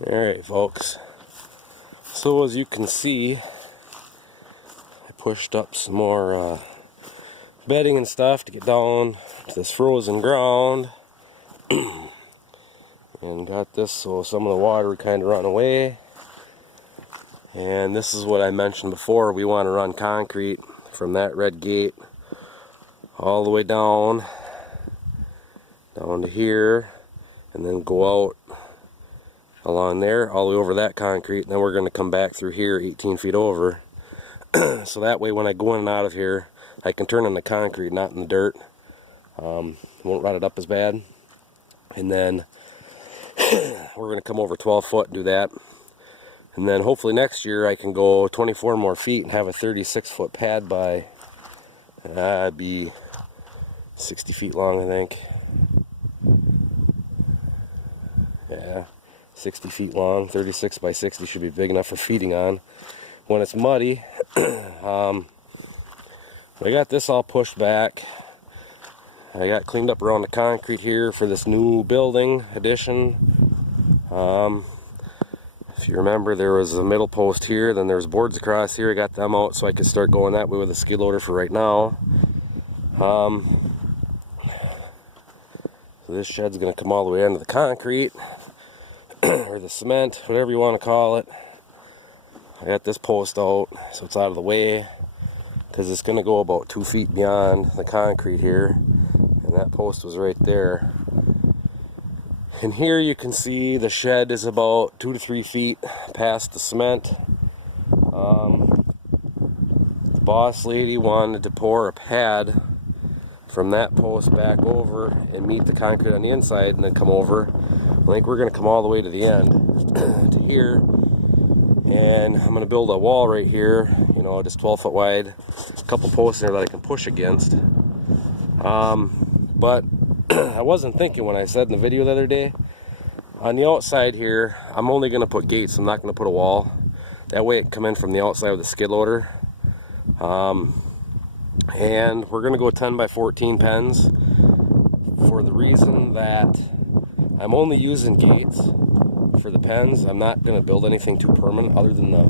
Alright folks, so as you can see, I pushed up some more bedding and stuff to get down to this frozen ground and got this so some of the water would kind of run away. And this is what I mentioned before, we want to run concrete from that red gate all the way down to here, and then go out along there all the way over that concrete, and then we're going to come back through here 18 feet over. So that way when I go in and out of here, I can turn in the concrete, not in the dirt. Won't rot it up as bad. And then we're going to come over 12 foot and do that. And then hopefully next year I can go 24 more feet and have a 36 foot pad by, be 60 feet long, I think. Yeah, 60 feet long, 36 by 60 should be big enough for feeding on when it's muddy. I got this all pushed back. I got cleaned up around the concrete here for this new building addition. If you remember, there was a middle post here, then there's boards across here. I got them out so I could start going that way with a skid loader for right now. So this shed's going to come all the way into the concrete or the cement, whatever you want to call it. I got this post out so it's out of the way, because it's going to go about 2 feet beyond the concrete here, and that post was right there. And here you can see the shed is about 2 to 3 feet past the cement. The boss lady wanted to pour a pad from that post back over and meet the concrete on the inside and then come over. I think we're going to come all the way to the end to here, and I'm going to build a wall right here, you know, just 12 foot wide, a couple posts in there that I can push against. But I wasn't thinking when I said in the video the other day, on the outside here I'm only going to put gates, I'm not going to put a wall. That way it can come in from the outside with the skid loader. And we're going to go 10 by 14 pens for the reason that I'm only using gates for the pens. I'm not going to build anything too permanent other than the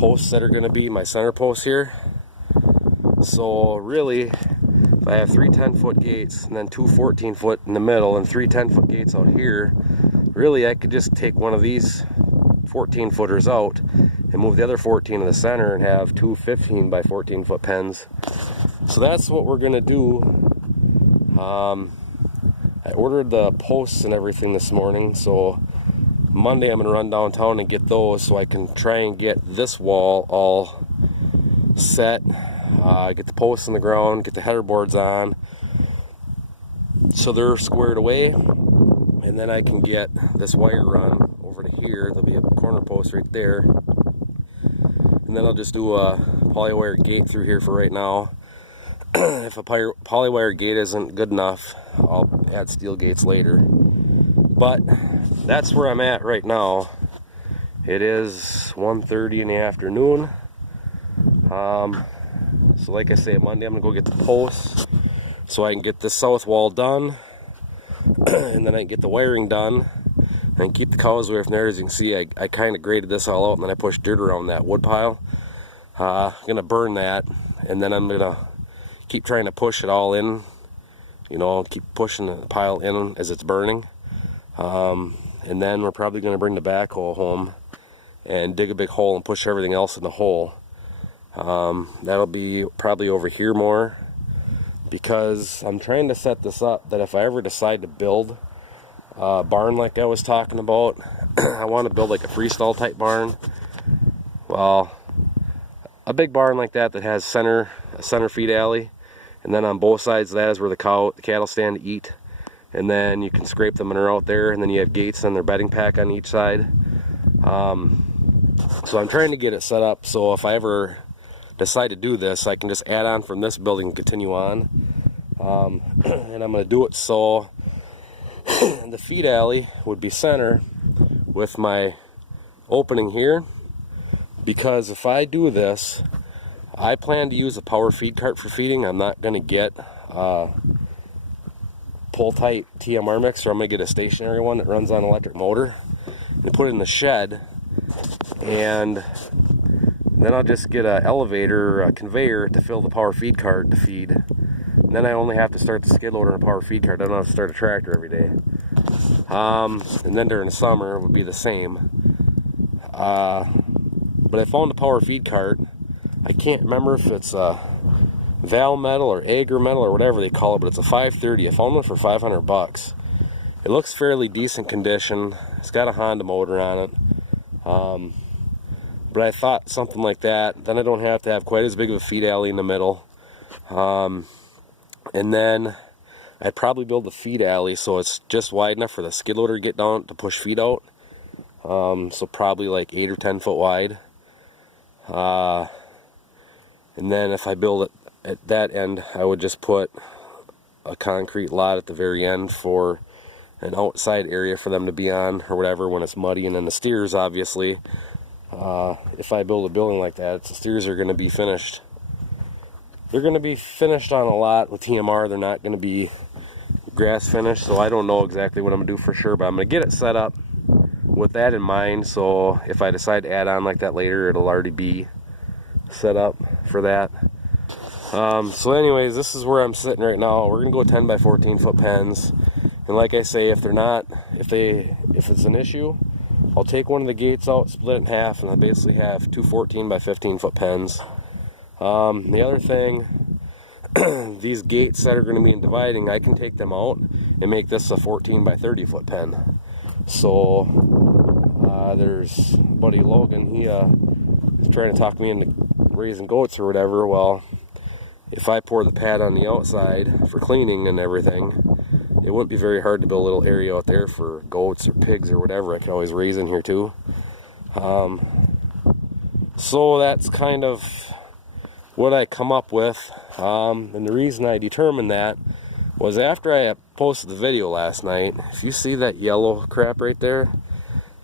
posts that are going to be my center posts here. So really, if I have 3 10-foot gates and then 2 14-foot in the middle and 3 10-foot gates out here, really I could just take one of these 14-footers out and move the other 14 in the center and have 2 15 by 14-foot pens. So that's what we're going to do. I ordered the posts and everything this morning, so Monday I'm going to run downtown and get those so I can try and get this wall all set, get the posts in the ground, get the header boards on so they're squared away, and then I can get this wire run over to here. There'll be a corner post right there, and then I'll just do a polywire gate through here for right now. If a polywire gate isn't good enough, I'll add steel gates later. But that's where I'm at right now. It is 1:30 in the afternoon. So like I say, Monday I'm going to go get the posts so I can get this south wall done. And then I can get the wiring done and keep the cows away from there. As you can see, I kind of graded this all out, and then I pushed dirt around that wood pile. I'm going to burn that, and then I'm going to keep trying to push it all in, you know, keep pushing the pile in as it's burning. And then we're probably going to bring the backhoe home and dig a big hole and push everything else in the hole. That'll be probably over here more, because I'm trying to set this up that if I ever decide to build a barn like I was talking about, I want to build like a freestyle type barn. Well, a big barn like that has a center feed alley, and then on both sides of that is where the cattle stand to eat, and then you can scrape them when they're out there, and then you have gates and their bedding pack on each side. So I'm trying to get it set up so if I ever decide to do this, I can just add on from this building and continue on. And I'm going to do it so the feed alley would be center with my opening here, because if I do this, I plan to use a power feed cart for feeding. I'm not going to get pull type TMR mixer. I'm going to get a stationary one that runs on an electric motor. and put it in the shed, and then I'll just get an elevator or a conveyor to fill the power feed cart to feed. And then I only have to start the skid loader and a power feed cart. I don't have to start a tractor every day. And then during the summer it would be the same. But I found a power feed cart. I can't remember if it's a Val Metal or Agar Metal or whatever they call it, but it's a 530. I found one for 500 bucks. It looks fairly decent condition. It's got a Honda motor on it. But I thought something like that, then I don't have to have quite as big of a feed alley in the middle. And then I'd probably build the feed alley so it's just wide enough for the skid loader to get down to push feed out. So probably like 8 or 10 foot wide. And then if I build it at that end, I would just put a concrete lot at the very end for an outside area for them to be on or whatever when it's muddy. And then the steers, obviously, if I build a building like that, the steers are going to be finished. They're going to be finished on a lot with TMR. They're not going to be grass finished, so I don't know exactly what I'm going to do for sure, but I'm going to get it set up with that in mind, so if I decide to add on like that later, it'll already be set up for that. So anyways, this is where I'm sitting right now. We're going to go 10 by 14 foot pens, and like I say, if it's an issue, I'll take one of the gates out, split it in half, and I basically have two 14 by 15 foot pens. The other thing, these gates that are going to be in dividing, I can take them out and make this a 14 by 30 foot pen. So there's buddy Logan, he is trying to talk me into raising goats or whatever. Well, if I pour the pad on the outside for cleaning and everything, it wouldn't be very hard to build a little area out there for goats or pigs or whatever. I could always raise in here too. So that's kind of what I come up with, and the reason I determined that was after I posted the video last night. If you see that yellow crap right there,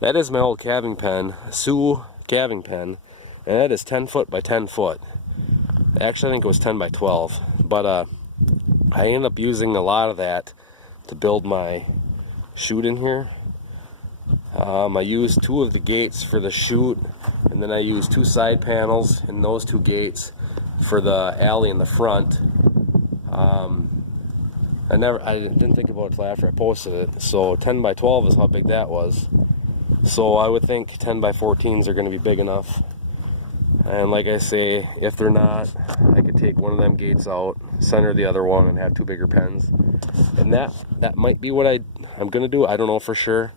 that is my old calving pen, Sioux calving pen, and that is 10 foot by 10 foot. Actually, I think it was 10 by 12, but I ended up using a lot of that to build my chute in here. I used two of the gates for the chute, and then I used two side panels and those two gates for the alley in the front. I didn't think about it till after I posted it. So 10 by 12 is how big that was. So I would think 10 by 14s are going to be big enough. And like I say, if they're not, I could take one of them gates out, center the other one, and have two bigger pens. And that might be what I'm going to do. I don't know for sure.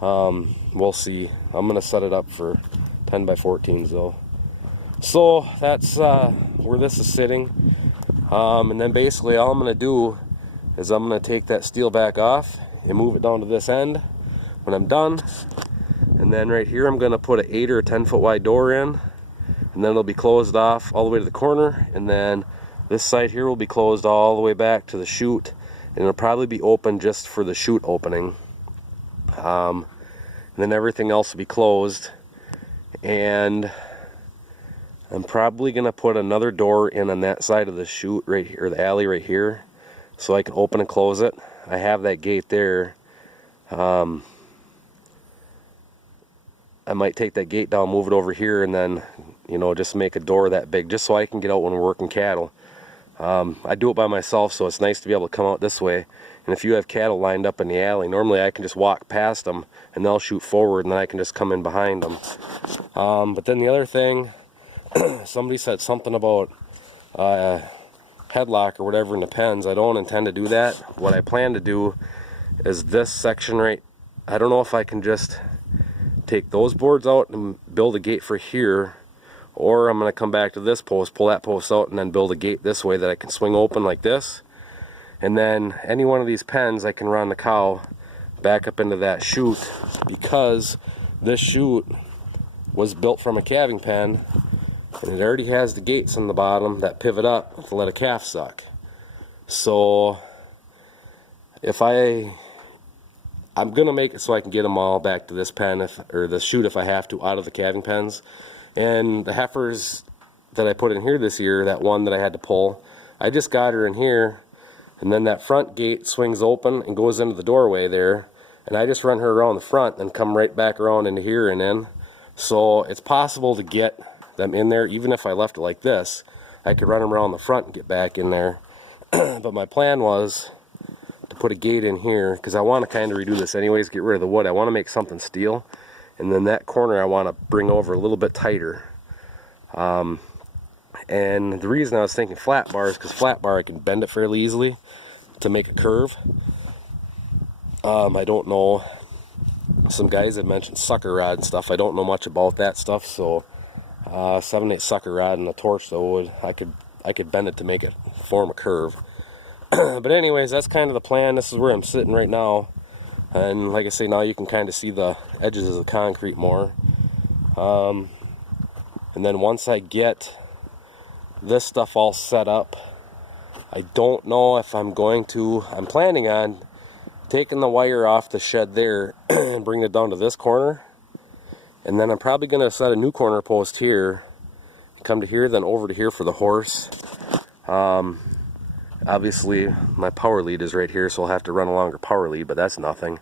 We'll see. I'm going to set it up for 10 by 14s though. So that's where this is sitting. And then basically all I'm going to do is I'm going to take that steel back off and move it down to this end when I'm done. And then right here I'm going to put an 8 or a 10 foot wide door in. And then it'll be closed off all the way to the corner. And then this side here will be closed all the way back to the chute. And it'll probably be open just for the chute opening. And then everything else will be closed. And I'm probably going to put another door in on that side of the chute right here, or the alley right here, so I can open and close it. I have that gate there. I might take that gate down, move it over here, and then, just make a door that big, just so I can get out when we're working cattle. I do it by myself, so it's nice to be able to come out this way. And if you have cattle lined up in the alley, normally I can just walk past them, and they'll shoot forward, and then I can just come in behind them. But then the other thing, somebody said something about headlock or whatever in the pens. I don't intend to do that. What I plan to do is this section right. I don't know if I can just take those boards out and build a gate for here, or I'm going to come back to this post, pull that post out, and then build a gate this way that I can swing open like this. And then any one of these pens I can run the cow back up into that chute, because this chute was built from a calving pen, and it already has the gates on the bottom that pivot up to let a calf suck. So if I'm gonna make it so I can get them all back to this pen, or the chute if I have to, out of the calving pens. And the heifers that I put in here this year, that one that I had to pull, I just got her in here, and then that front gate swings open and goes into the doorway there, and I just run her around the front and come right back around into here and in. So it's possible to get them in there. Even if I left it like this, I could run them around the front and get back in there. But my plan was to put a gate in here, because I want to kind of redo this anyways, get rid of the wood. I want to make something steel, and then that corner I want to bring over a little bit tighter. And the reason I was thinking flat bar is because flat bar I can bend it fairly easily to make a curve. I don't know, some guys had mentioned sucker rod and stuff. I don't know much about that stuff, so 7/8 sucker rod and a torch though would, I could bend it to make it form a curve. But anyways, that's kind of the plan. This is where I'm sitting right now, and like I say, now you can kind of see the edges of the concrete more. And then once I get this stuff all set up, I don't know if I'm planning on taking the wire off the shed there and bringing it down to this corner, and then I'm probably going to set a new corner post here, come to here, then over to here for the horse. Obviously my power lead is right here, so I'll have to run a longer power lead, but that's nothing.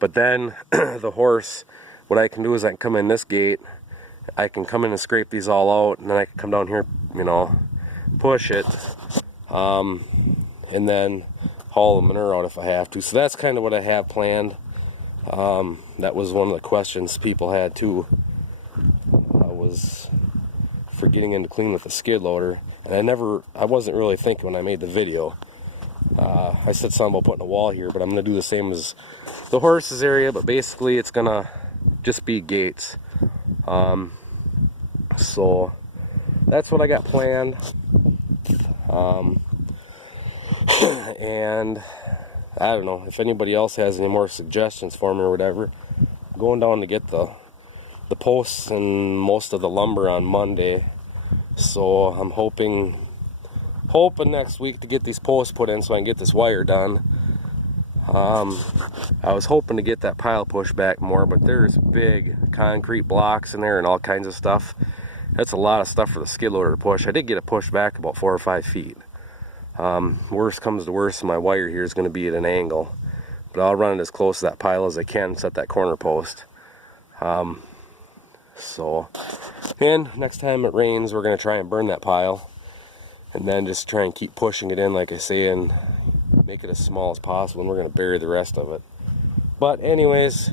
But then the horse, what I can do is I can come in this gate, I can come in and scrape these all out, and then I can come down here, you know, push it, and then haul the manure out if I have to. So that's kind of what I have planned. That was one of the questions people had too. I was for getting into clean with the skid loader, and I wasn't really thinking when I made the video. I said something about putting a wall here, but I'm going to do the same as the horses area, but basically it's going to just be gates. So that's what I got planned. And I don't know if anybody else has any more suggestions for me or whatever. I'm going down to get the posts and most of the lumber on Monday, so I'm hoping next week to get these posts put in so I can get this wire done. I was hoping to get that pile pushed back more, but there's big concrete blocks in there and all kinds of stuff. That's a lot of stuff for the skid loader to push. I did get it pushed back about 4 or 5 feet. Worst comes to worst, my wire here is going to be at an angle, but I'll run it as close to that pile as I can, set that corner post. And next time it rains, we're going to try and burn that pile, and then just try and keep pushing it in, like I say, and make it as small as possible, and we're going to bury the rest of it. But anyways,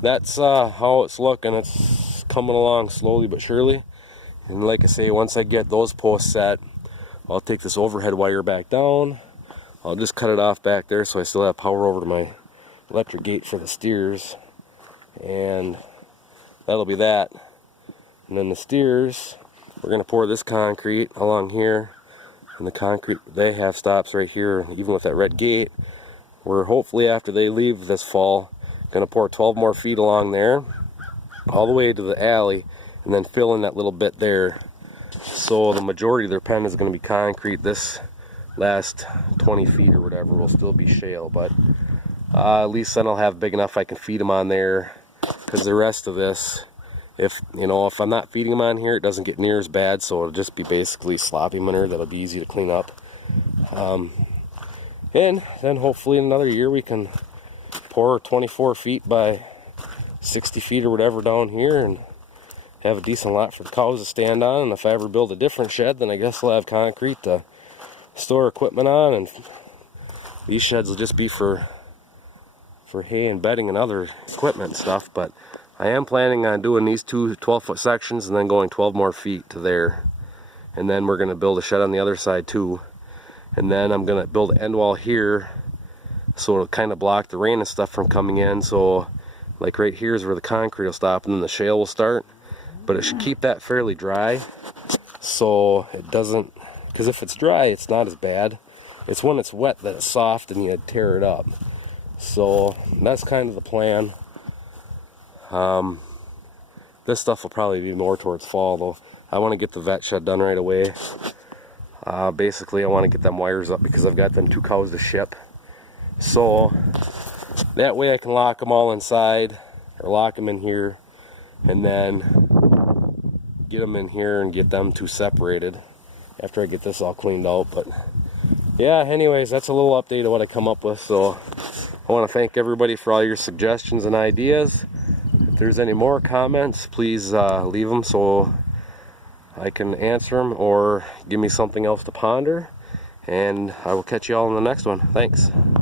that's how it's looking. It's coming along slowly but surely, and like I say, once I get those posts set, I'll take this overhead wire back down. I'll just cut it off back there so I still have power over to my electric gate for the steers, and that'll be that. And then the steers, we're going to pour this concrete along here, and the concrete they have stops right here, even with that red gate. We're hopefully, after they leave this fall, going to pour 12 more feet along there, all the way to the alley, and then fill in that little bit there. So the majority of their pen is going to be concrete. This last 20 feet or whatever will still be shale, but at least then I'll have big enough I can feed them on there, because the rest of this, if I'm not feeding them on here, it doesn't get near as bad, so it'll just be basically sloppy manure that'll be easy to clean up. And then hopefully in another year we can pour 24 feet by 60 feet or whatever down here and have a decent lot for the cows to stand on. And if I ever build a different shed, then I guess I'll have concrete to store equipment on, and these sheds will just be for hay and bedding and other equipment and stuff. But I am planning on doing these two 12-foot sections and then going 12 more feet to there, and then we're going to build a shed on the other side too, and then I'm going to build an end wall here so it'll kind of block the rain and stuff from coming in. So like right here is where the concrete will stop, and then the shale will start, but it should keep that fairly dry so it doesn't, because if it's dry it's not as bad. It's when it's wet that it's soft and you tear it up. So that's kind of the plan. This stuff will probably be more towards fall though. I want to get the vet shed done right away. Basically I want to get them wires up because I've got them 2 cows to ship. So that way I can lock them all inside, or lock them in here, and then get them in here and get them 2 separated after I get this all cleaned out. But yeah, anyways, that's a little update of what I come up with. So I want to thank everybody for all your suggestions and ideas. If there's any more comments, please leave them so I can answer them, or give me something else to ponder. And I will catch you all in the next one. Thanks.